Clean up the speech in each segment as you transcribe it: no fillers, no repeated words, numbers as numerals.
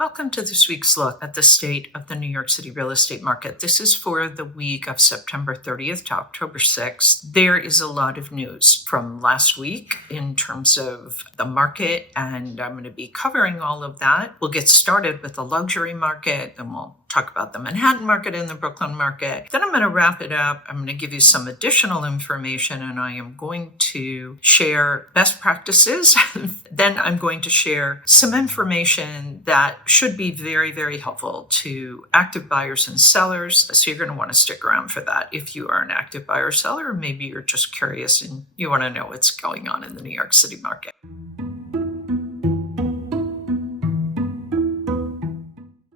Welcome to this week's look at the state of the New York City real estate market. This is for the week of September 30th to October 6th. There is a lot of news from last week in terms of the market, and I'm going to be covering all of that. We'll get started with the luxury market, then we'll talk about the Manhattan market and the Brooklyn market. Then I'm going to wrap it up. I'm going to give you some additional information, and I am going to share best practices. Then I'm going to share some information that should be very, very helpful to active buyers and sellers. So you're going to want to stick around for that if you are an active buyer or seller, or maybe you're just curious and you want to know what's going on in the New York City market.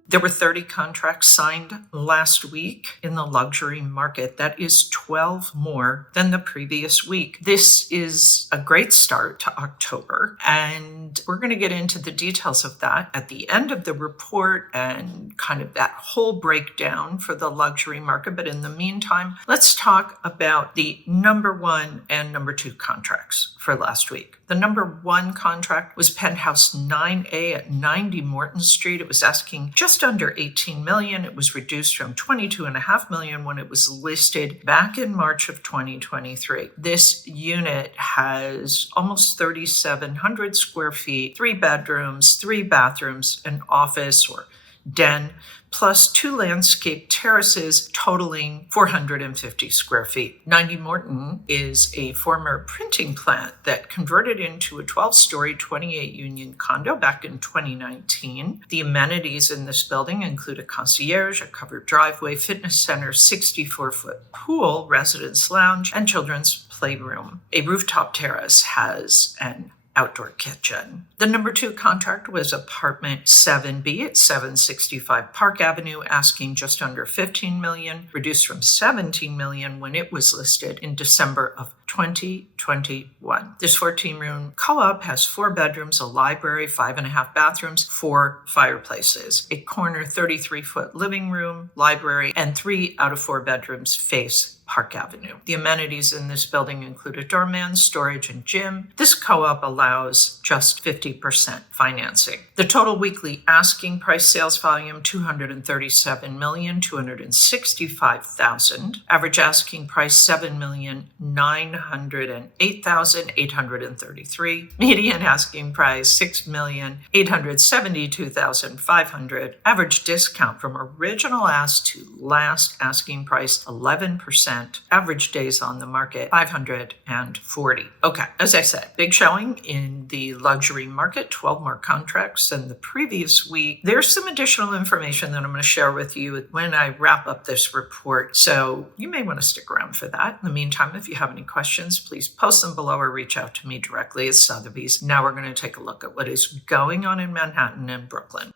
There were 30 contracts signed last week in the luxury market. That is 12 more than the previous week. This is a great start to October, and we're going to get into the details of that at the end of the report and kind of that whole breakdown for the luxury market. But in the meantime, let's talk about the number one and number two contracts for last week. The number one contract was Penthouse 9A at 90 Morton Street. It was asking just under $18 million. It was reduced from $22.5 million when it was listed back in March of 2023. This unit has almost 3,700 square feet, 3 bedrooms, 3 bathrooms, an office or den, plus 2 landscape terraces totaling 450 square feet. 90 Morton is a former printing plant that converted into a 12-story, 28-union condo back in 2019. The amenities in this building include a concierge, a covered driveway, fitness center, 64-foot pool, residence lounge, and children's playroom. A rooftop terrace has an outdoor kitchen. The number two contract was apartment 7B at 765 Park Avenue, asking just under $15 million, reduced from $17 million when it was listed in December of 2021. This 14-room co-op has 4 bedrooms, a library, 5.5 bathrooms, 4 fireplaces, a corner 33-foot living room, library, and 3 out of 4 bedrooms face Park Avenue. The amenities in this building include a doorman, storage, and gym. This co-op allows just 50% financing. The total weekly asking price sales volume, $237,265,000. Average asking price, $7,908,833. Median asking price, $6,872,500. Average discount from original ask to last asking price, 11%. Average days on the market, 540. Okay, as I said, big showing in the luxury market, 12 more contracts than the previous week. There's some additional information that I'm going to share with you when I wrap up this report, so you may want to stick around for that. In the meantime, if you have any questions, please post them below or reach out to me directly at Sotheby's. Now we're going to take a look at what is going on in Manhattan and Brooklyn.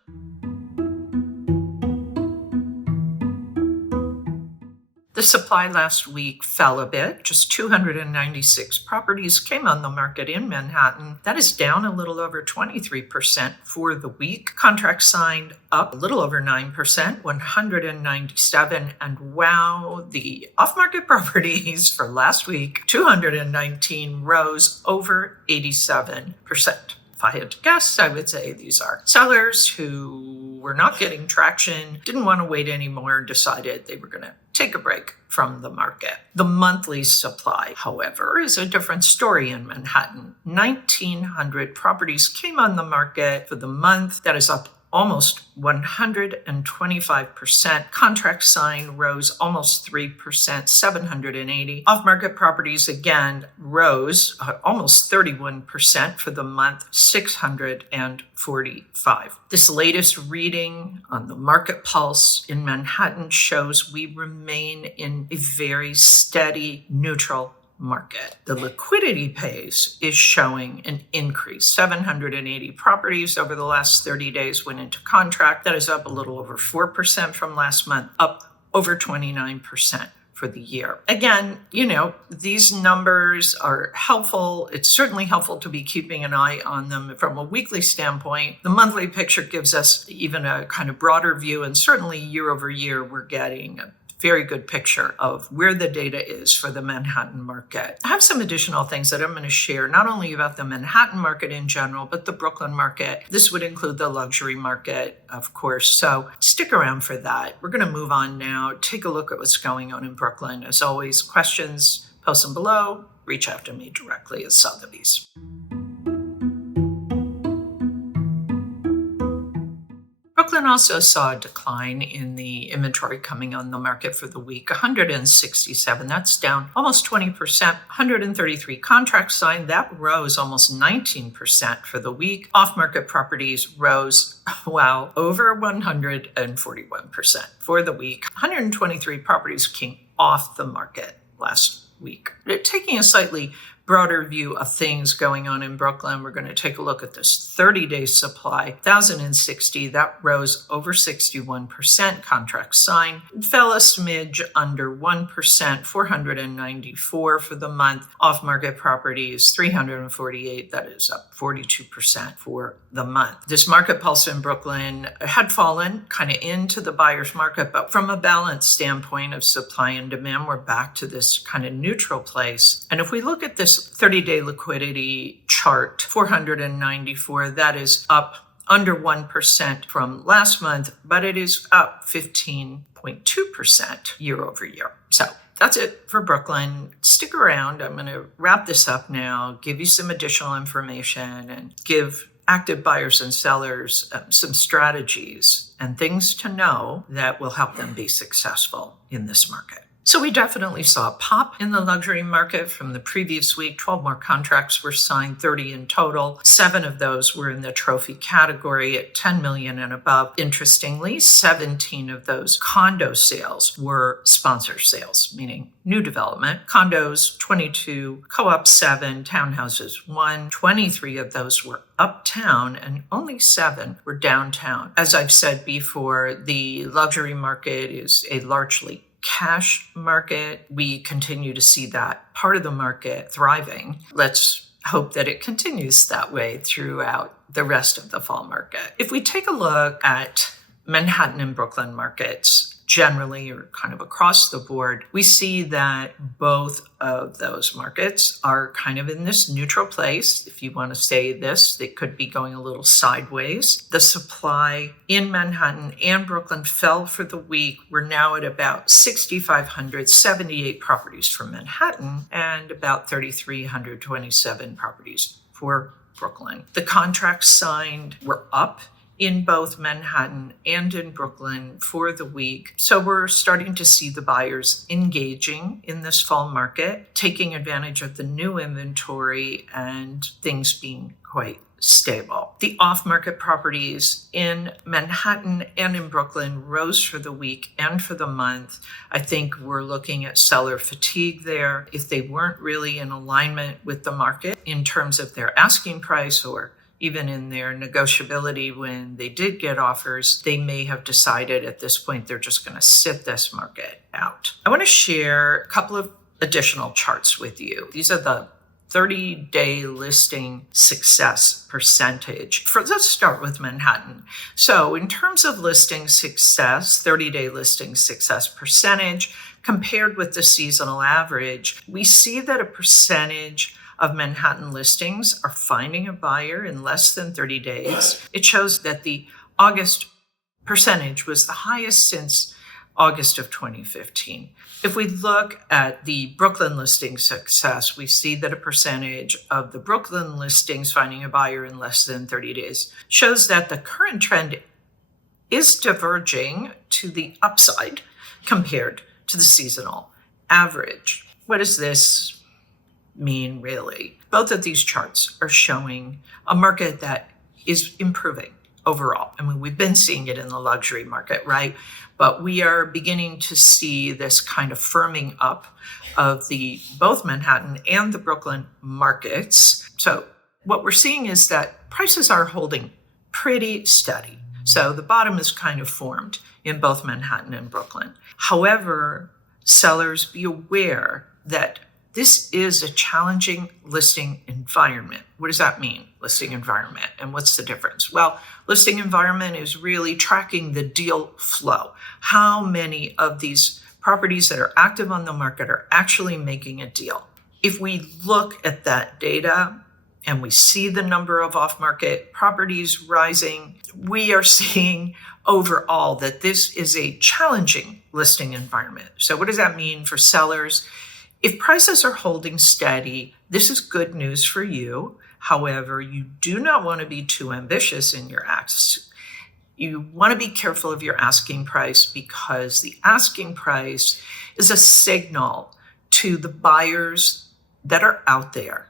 The supply last week fell a bit. Just 296 properties came on the market in Manhattan. That is down a little over 23% for the week. Contracts signed up a little over 9%, 197. And wow, the off-market properties for last week, 219, rose over 87%. If I had to guess, I would say these are sellers who were not getting traction, didn't want to wait anymore, decided they were going to take a break from the market. The monthly supply, however, is a different story in Manhattan. 1,900 properties came on the market for the month. That is up almost 125%. Contract signed rose almost 3%, 780. Off-market properties again rose almost 31% for the month, 645. This latest reading on the market pulse in Manhattan shows we remain in a very steady, neutral market. The liquidity pace is showing an increase. 780 properties over the last 30 days went into contract. That is up a little over 4% from last month, up over 29% for the year. Again, these numbers are helpful. It's certainly helpful to be keeping an eye on them from a weekly standpoint. The monthly picture gives us even a kind of broader view, and certainly year over year, we're getting a very good picture of where the data is for the Manhattan market. I have some additional things that I'm going to share, not only about the Manhattan market in general, but the Brooklyn market. This would include the luxury market, of course. So stick around for that. We're going to move on now. Take a look at what's going on in Brooklyn. As always, questions, post them below. Reach out to me directly at Sotheby's. Brooklyn also saw a decline in the inventory coming on the market for the week, 167. That's down almost 20%. 133 contracts signed. That rose almost 19% for the week. Off-market properties rose, wow, over 141% for the week. 123 properties came off the market last week. Taking a slightly broader view of things going on in Brooklyn, we're going to take a look at this 30-day supply, 1,060. That rose over 61%. Contracts signed fell a smidge under 1%, 494 for the month. Off-market properties, 348. That is up 42% for the month. This market pulse in Brooklyn had fallen kind of into the buyer's market, but from a balance standpoint of supply and demand, we're back to this kind of neutral place. And if we look at this 30-day liquidity chart, 494, that is up under 1% from last month, but it is up 15.2% year over year. So that's it for Brooklyn. Stick around. I'm going to wrap this up now, give you some additional information, and give active buyers and sellers some strategies and things to know that will help them be successful in this market. So we definitely saw a pop in the luxury market from the previous week. 12 more contracts were signed, 30 in total. 7 of those were in the trophy category at 10 million and above. Interestingly, 17 of those condo sales were sponsor sales, meaning new development. Condos, 22, co-op 7, townhouses 1. 23 of those were uptown and only 7 were downtown. As I've said before, the luxury market is a largely cash market. We continue to see that part of the market thriving. Let's hope that it continues that way throughout the rest of the fall market. If we take a look at Manhattan and Brooklyn markets generally, or kind of across the board, we see that both of those markets are kind of in this neutral place. If you want to say this, it could be going a little sideways. The supply in Manhattan and Brooklyn fell for the week. We're now at about 6,578 properties for Manhattan and about 3,327 properties for Brooklyn. The contracts signed were up in both Manhattan and in Brooklyn for the week. So we're starting to see the buyers engaging in this fall market, taking advantage of the new inventory and things being quite stable. The off-market properties in Manhattan and in Brooklyn rose for the week and for the month. I think we're looking at seller fatigue there. If they weren't really in alignment with the market in terms of their asking price or even in their negotiability when they did get offers, they may have decided at this point they're just going to sit this market out. I want to share a couple of additional charts with you. These are the 30-day listing success percentage. Let's start with Manhattan. So in terms of listing success, 30-day listing success percentage, compared with the seasonal average, we see that a percentage of Manhattan listings are finding a buyer in less than 30 days. It shows that the August percentage was the highest since August of 2015. If we look at the Brooklyn listing success, we see that a percentage of the Brooklyn listings finding a buyer in less than 30 days shows that the current trend is diverging to the upside compared to the seasonal average. What does this mean, really? Both of these charts are showing a market that is improving overall. I mean, we've been seeing it in the luxury market, right? But we are beginning to see this kind of firming up of the both Manhattan and the Brooklyn markets. So what we're seeing is that prices are holding pretty steady. So the bottom is kind of formed in both Manhattan and Brooklyn. However, sellers, be aware that this is a challenging listing environment. What does that mean, listing environment? And what's the difference? Well, listing environment is really tracking the deal flow. How many of these properties that are active on the market are actually making a deal. If we look at that data and we see the number of off-market properties rising, we are seeing overall that this is a challenging listing environment. So what does that mean for sellers? If prices are holding steady, this is good news for you. However, you do not want to be too ambitious in your asks. You want to be careful of your asking price because the asking price is a signal to the buyers that are out there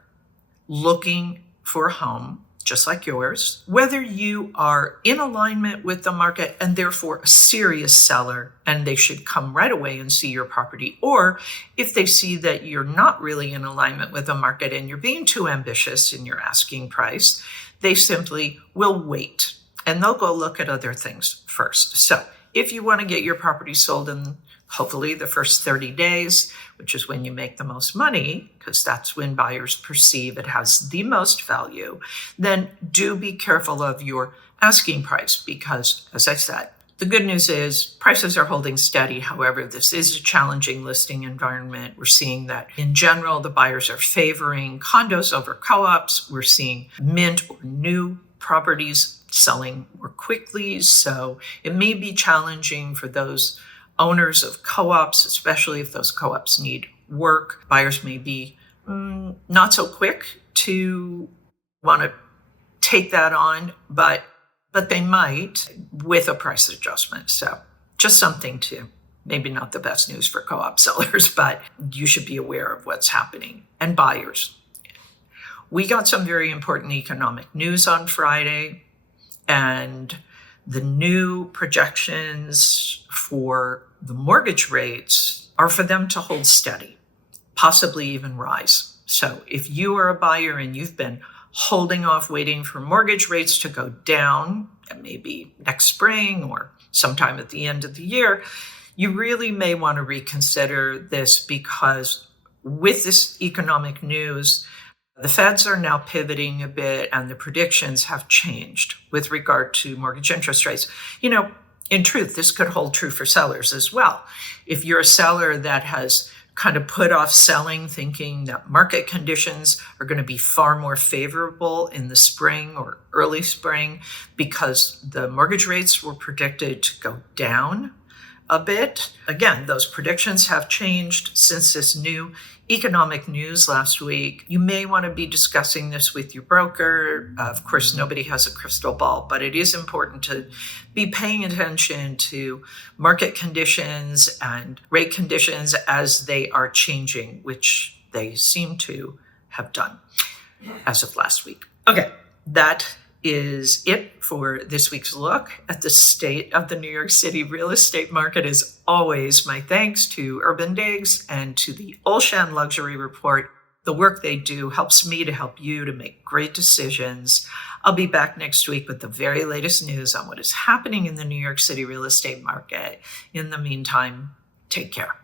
looking for a home, just like yours, whether you are in alignment with the market and therefore a serious seller and they should come right away and see your property, or if they see that you're not really in alignment with the market and you're being too ambitious in your asking price, they simply will wait and they'll go look at other things first. So if you want to get your property sold in hopefully the first 30 days, which is when you make the most money, because that's when buyers perceive it has the most value, then do be careful of your asking price because, as I said, the good news is prices are holding steady. However, this is a challenging listing environment. We're seeing that in general, the buyers are favoring condos over co-ops. We're seeing mint or new properties selling more quickly. So it may be challenging for those owners of co-ops, especially if those co-ops need work. Buyers may be not so quick to want to take that on, but they might with a price adjustment. So just something to, maybe not the best news for co-op sellers, but you should be aware of what's happening. And buyers. We got some very important economic news on Friday, and the new projections for the mortgage rates are for them to hold steady, possibly even rise. So if you are a buyer and you've been holding off waiting for mortgage rates to go down, maybe next spring or sometime at the end of the year, you really may want to reconsider this because with this economic news, the Feds are now pivoting a bit and the predictions have changed with regard to mortgage interest rates. You know, in truth, this could hold true for sellers as well. If you're a seller that has kind of put off selling, thinking that market conditions are going to be far more favorable in the spring or early spring because the mortgage rates were predicted to go down a bit. Again, those predictions have changed since this new economic news last week. You may want to be discussing this with your broker. Of course, nobody has a crystal ball, but it is important to be paying attention to market conditions and rate conditions as they are changing, which they seem to have done as of last week. Okay, that is it for this week's look at the state of the New York City real estate market. As always, my thanks to Urban Digs and to the Olshan Luxury Report. The work they do helps me to help you to make great decisions. I'll be back next week with the very latest news on what is happening in the New York City real estate market. In the meantime, take care.